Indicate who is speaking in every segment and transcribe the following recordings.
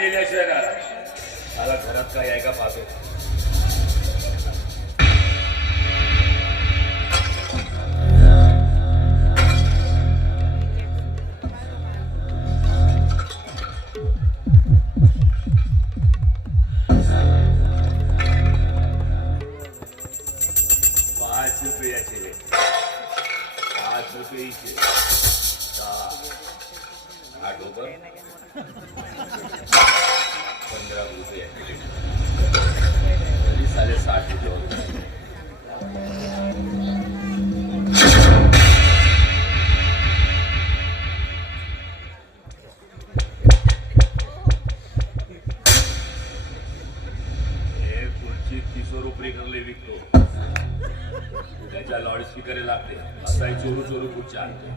Speaker 1: मेल्याशिवाय ना मला घरात काय आहे का पाहतो पाच रुपयाचे. पाच रुपयाचे. आठ रुपये पंधरा रुपये तरी साडेसाठ रुपये असाही चोरू चोरू खुर्च्या आणतो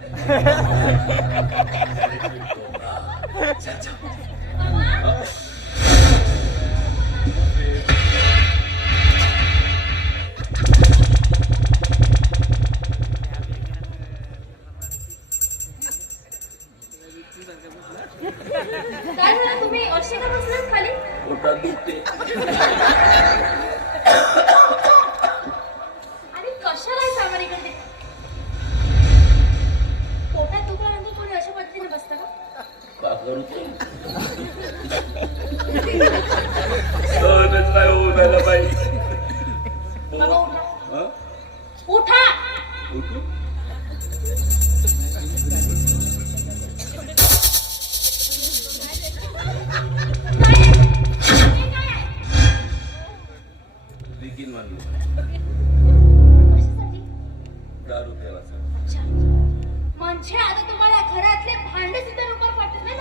Speaker 2: म्हणजे आता तुम्हाला घरातले भांडे सुद्धा लवकर पटत ना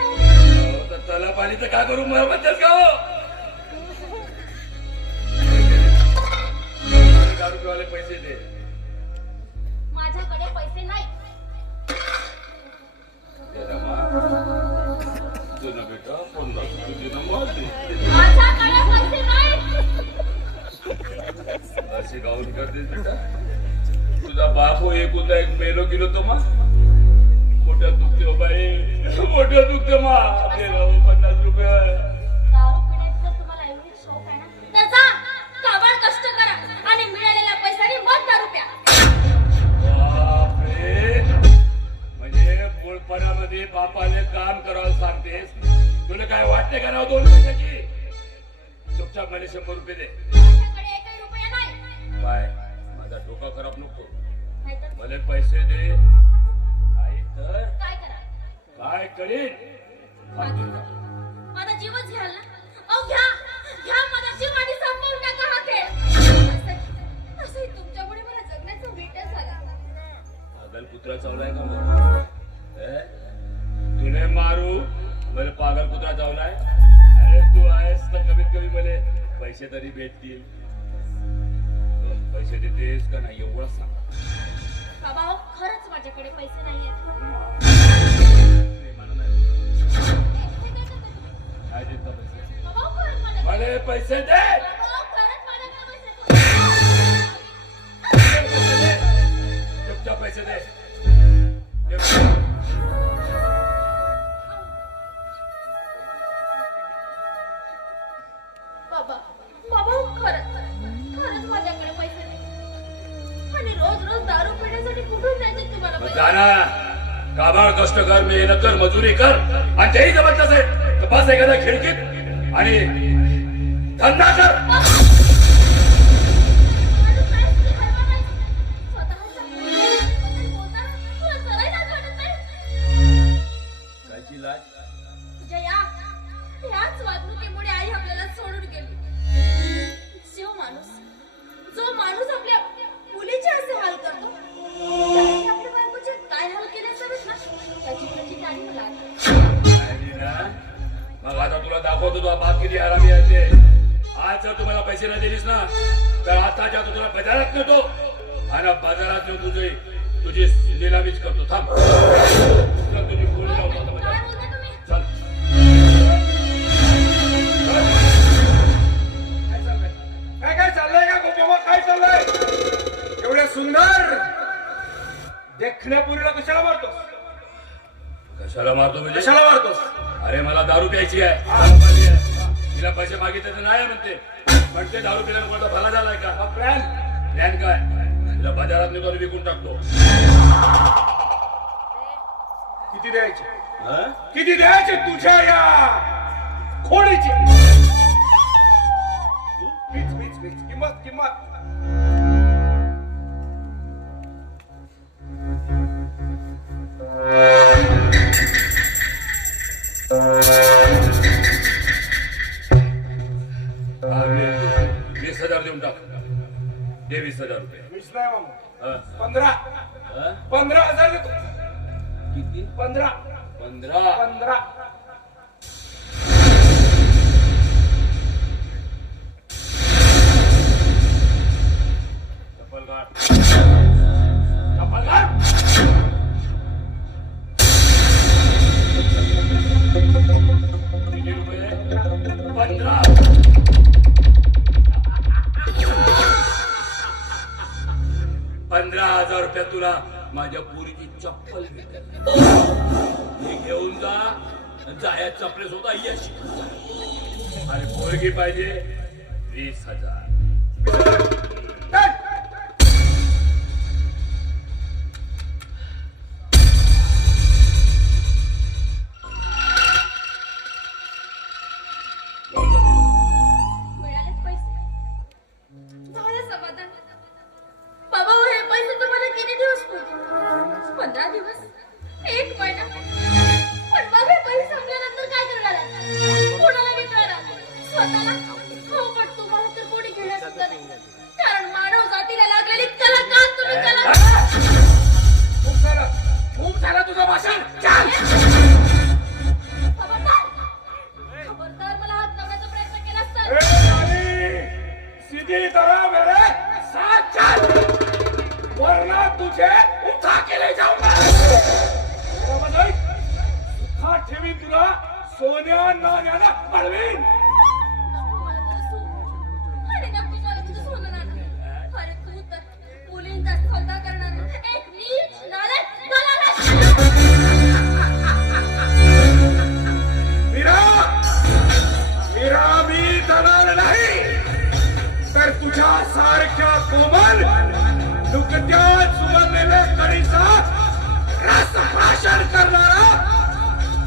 Speaker 1: तला पाणी तर काय करू? मला का हो? दारू पिवाले पैसे दे.
Speaker 2: माझ्याकडे पैसे नाही.
Speaker 1: तुझं बेटा मग.
Speaker 2: माझ्याकडे पैसे
Speaker 1: असे गाऊन करतेस बेटा. तुझा बाप हो एक होता एक मेलो गेलो तो मा. मोठ्या दुखते हो बाई. मोठ्या दुखते मा. पन्नास रुपये.
Speaker 2: कष्ट करा. आणि मिळालेल्या पैशाने मग दारू प्या.
Speaker 1: बापरे. म्हणजे बोलपणामध्ये बापाने काम करावं सांगतेस. तुला काय वाटते का ना दोन पैशाची? चुपचाप मला शंभर रुपये दे. बाय. माझा डोका खराब नको. मला पैसे दे. करीन.
Speaker 2: माझा जीवच घ्याल ना? अहो घ्या. घ्या माझा जीव आणि संपवून टाका हा खेळ असं- असंही तुमच्यामुळे मला जगण्याचा विटच झाला.
Speaker 1: पागल कुत्रा चावलाय का मला? तुने मारू? मला पागल कुत्रा चावलाय? अरे तू आहेस तर कमीत कमी मला पैसे तरी भेटतील. पैसे देतेस का नाही एवढं सांग.
Speaker 2: बाबा हो खरंच माझ्याकडे पैसे नाही
Speaker 1: पैसे दे.
Speaker 2: बाबा खरंच माझ्याकडे पैसे
Speaker 1: पैसे दे. चुपचाप पैसे दे. चुपचाप.
Speaker 2: बाबा बाबा खरंच खरंच माझ्याकडे पैसे नाही. आणि रोज रोज दारू पिण्यासाठी कुठून द्यायचे तुम्हाला
Speaker 1: मग
Speaker 2: पैसे?
Speaker 1: जा ना. काबाड कष्ट कर मेहनत कर मजुरी कर. आणि तेही जमत नसेल तर बस एखाद्या खिडकीत आणि धंदा कर? कायची लाज
Speaker 2: जया, ह्याच वागणुकीमुळे आई आपल्याला सोडून गेली जो माणूस जो माणूस आपल्या मुलीचे असे हाल करतो त्याने आपल्या बायकोचे काय हाल केले असावेत ना त्याची त्याची जाणीव मला आता.
Speaker 1: आणि ना, मग आता तुला दाखवतो तुझा बाप किती आरामी आहे ते आज जर तुम्हाला पैसे नाही दिलीस ना तर आताच्या आता तुला बाजारात नेतो आणि बाजारात नेऊन तुझी तुझी लिलामीच करतो. थांब. चल, तुझी लावतो आता
Speaker 2: काय
Speaker 1: चल.
Speaker 3: काय चाललंय काय काय चाललंय का काय चाललंय? एवढ्या सुंदर! कशाला मारतोस?
Speaker 1: कशाला मारतो म्हणजे?
Speaker 3: कशाला मारतोस?
Speaker 1: अरे मला दारू प्यायची आहे. तिला पैसे मागितले तर नाही म्हणते. म्हणते दारू पिल्यानं कोणता भला झालाय का?
Speaker 3: प्लॅन
Speaker 1: प्लॅन काय? तिला बाजारात आणि विकून टाकतो.
Speaker 3: किती द्यायचे?
Speaker 1: हं?
Speaker 3: किती द्यायचे तुझ्या या खोडीचे? मीच मीच मीच. किंमत किंमत.
Speaker 1: हा, दे वीस हजार रुपये.
Speaker 3: नाही? पंधरा? पंधरा हजार देतो.
Speaker 1: किती?
Speaker 3: पंधरा.
Speaker 1: पंधरा.
Speaker 3: पंधरा.
Speaker 1: पंधरा. त्या तुला माझ्या पोरीची चप्पल हे घेऊन जा जाया चपले सुद्धा यश अरे पोरगी पाहिजे वीस हजार.
Speaker 2: की
Speaker 3: तरह मेरे साथ चल वरना तुझे उठा के ले जाऊंगा समझ आई? उठा ठेवीन तुला सोन्या नाण्यानं पळवीन तुमच्या सारख्या कोमल नुकत्याच सुमनलेल्या करीचा रस भाषण करणारा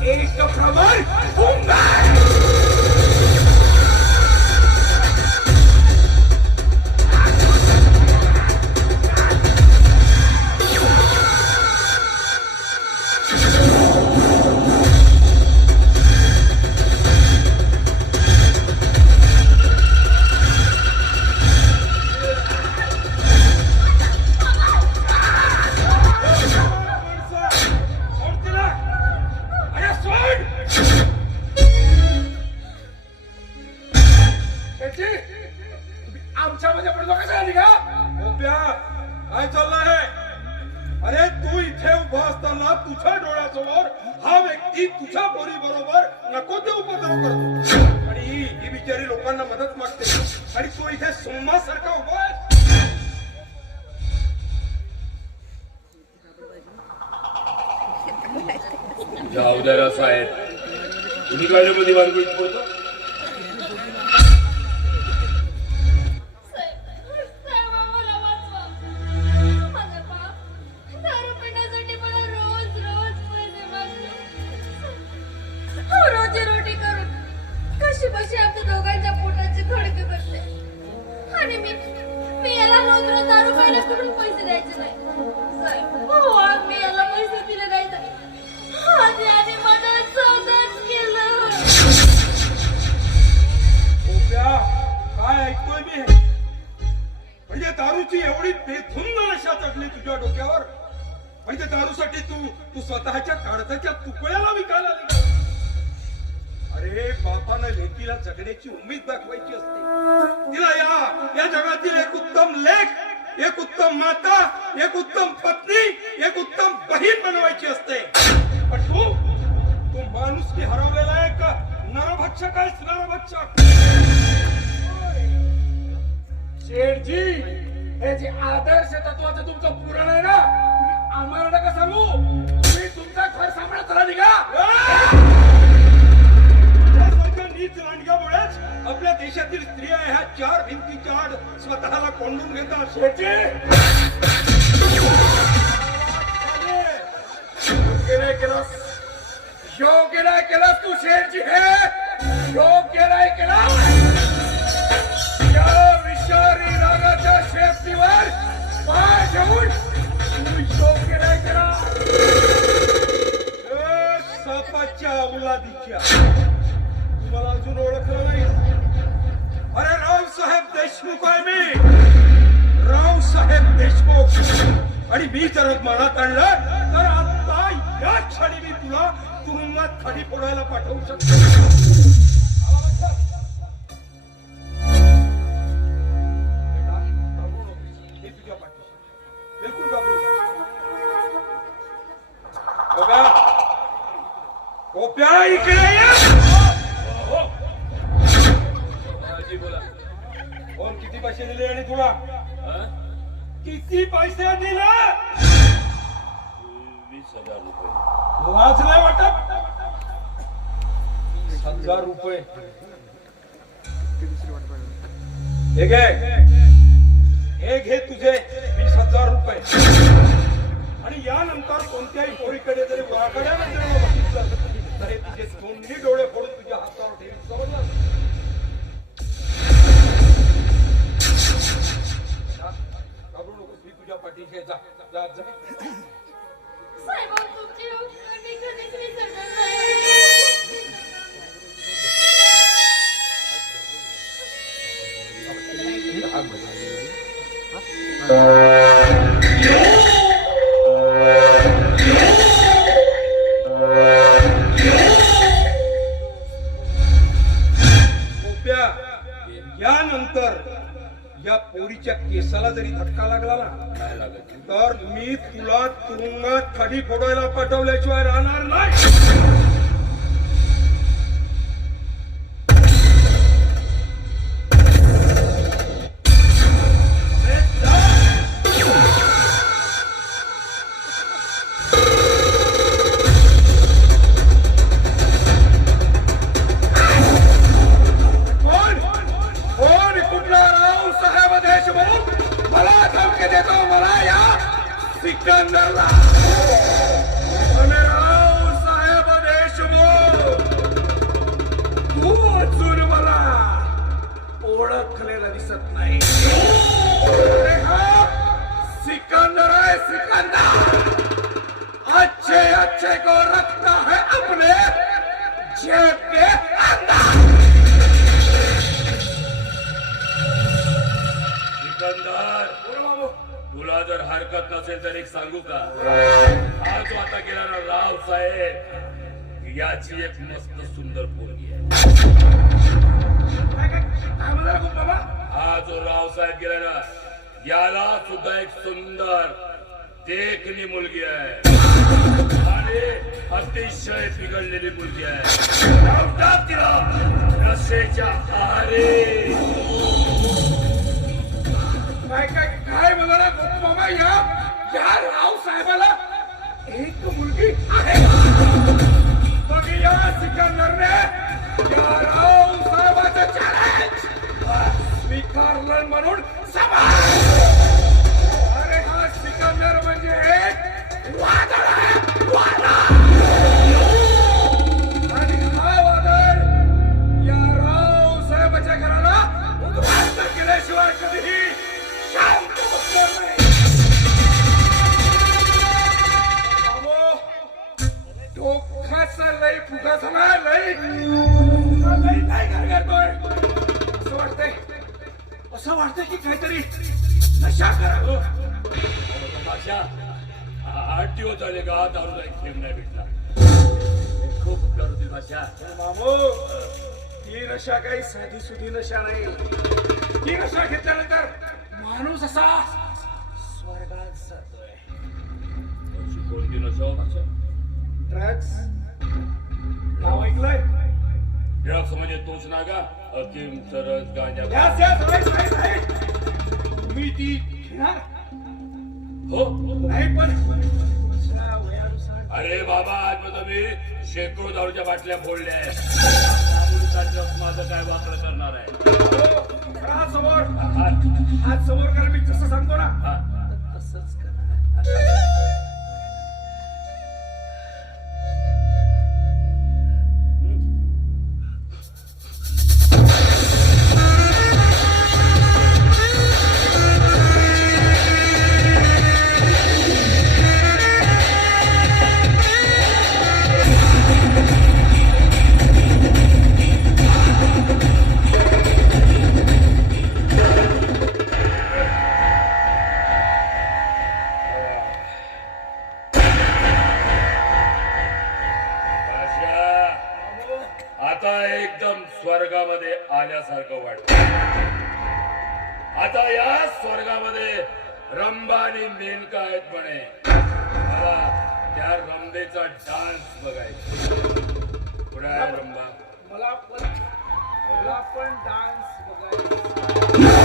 Speaker 3: एक प्रबळ गुंग
Speaker 4: ही लोकांना मदत मागते. आणि तो इथे सोमासारखा उभा आहे.
Speaker 1: द्या असं आहे तुम्ही काय मध्ये वानगुळीत
Speaker 2: दारू पैसे द्यायचे नाही. हो मी याला पैसे दिले नाही सौदाच केलं.
Speaker 4: काय ऐकतोय मी? म्हणजे दारूची एवढी बेधुंद नशा चढली तुझ्या डोक्यावर? म्हणजे दारूसाठी तू तू स्वतःच्या काळजाच्या तुकड्याला विकायला अरे बापानं लेकीला जगण्याची उमेद दाखवायची असते. एक उत्तम माता एक उत्तम पत्नी एक उत्तम बहीण बनवायची असते. पण तू तू माणूस की हरवलेला आहे का? नरभक्षक आहेस नरभक्षक
Speaker 3: शेठजी हे जे आदर्श तत्वाचं तुमचं पुराण आहे ना तुम्ही आम्हाला नका सांगू. तुम्ही तुमचा घर सांभाळत राहिली का
Speaker 4: देशातील स्त्रिया ह्या चार भिंतीच्या आड स्वतःला कोंडून घेतात.
Speaker 3: शेटजी योग्य नाही केलंस. योग्य नाही तू शेरची हे योग्य केलाय केलं या विषारी रागाच्या शेपटीवर पाय ठेवून तू योग्य नाही केला
Speaker 4: ए, सापाच्या अवलादीच्या तुम्हाला अजून ओळखलं नाही. अरे रावसाहेब देशमुख आहे मी. रावसाहेब देशमुख. आणि मी जर मनात आणलं तर आता या क्षणी मी तुला तुरुंगात खाली पडायला पाठवू शकतो. आणि तुला? किती पैसे दिले?
Speaker 1: वीस हजार रुपये.
Speaker 4: लाज नाही वाटत? हजार रुपये. हे घे. हे घे तुझे वीस हजार रुपये. आणि यानंतर कोणत्याही पोरीकडे जरी वाकड्यानं जरी बघितलं तर तुझे दोन्ही डोळे फोडून तुझ्या हातावर ठेवीन. समजलं पाठीशी आहे. जा जा जा
Speaker 2: साहेब तुमची मी कधीच विसरणार नाही
Speaker 4: जरी धक्का लागला ना तर मी तुला तुरुंगात खाली फोडायला पाठवल्याशिवाय राहणार नाही.
Speaker 3: सिकंदरला आणि राव साहेब देशमुख तू अजून मला ओळखलेला दिसत नाही हा सिकंदर आहे सिकंदर अच्छे अच्छे को रखता है अपने जेब
Speaker 1: तुला जर हरकत नसेल तर एक सांगू का? हा जो आता गेला ना राव साहेब याची एक मस्त सुंदर पोरगी आहे. हा जो राव साहेब गेला ना याला सुद्धा एक सुंदर देखणी मुलगी आहे. आणि अतिशय बिघडलेली मुलगी आहे. तिला नशेच्या आहारी.
Speaker 3: काय काय काय म्हणाला? गो या? या राव साहेबाला एक मुलगी आहे. मग या सिकंदरने? या राव साहेबाचं चॅलेंज स्वीकारलं म्हणून साधी सुधी नशा नाही ही नशा घेतल्यानंतर माणूस असा स्वर्गात जातोय.
Speaker 1: कोणती नशा
Speaker 3: ड्रग्स नाव ऐकलंय?
Speaker 1: ड्रग्स म्हणजे तोच ना का अफीम सरस गांजा
Speaker 3: तुम्ही ती घेणार.
Speaker 1: हो.
Speaker 3: नाही पण
Speaker 1: अरे बाबा आजपर्यंत मी शेकडो दारूच्या बाटल्या फोडल्या. आता माझं काय वाकडं करणार आहे?
Speaker 3: हो, हात समोर
Speaker 1: हात
Speaker 3: समोर कर मी जसं सांगतो ना.
Speaker 1: हा.
Speaker 3: तसंच कर.
Speaker 1: स्वर्गामध्ये आल्यासारखं वाटत. आता या स्वर्गामध्ये रंबा आणि मेनका आहेत म्हणे. मला त्या रंबेचा डान्स बघायचा पुढे आहे रंबा
Speaker 3: मला पण मला पण डान्स बघायचा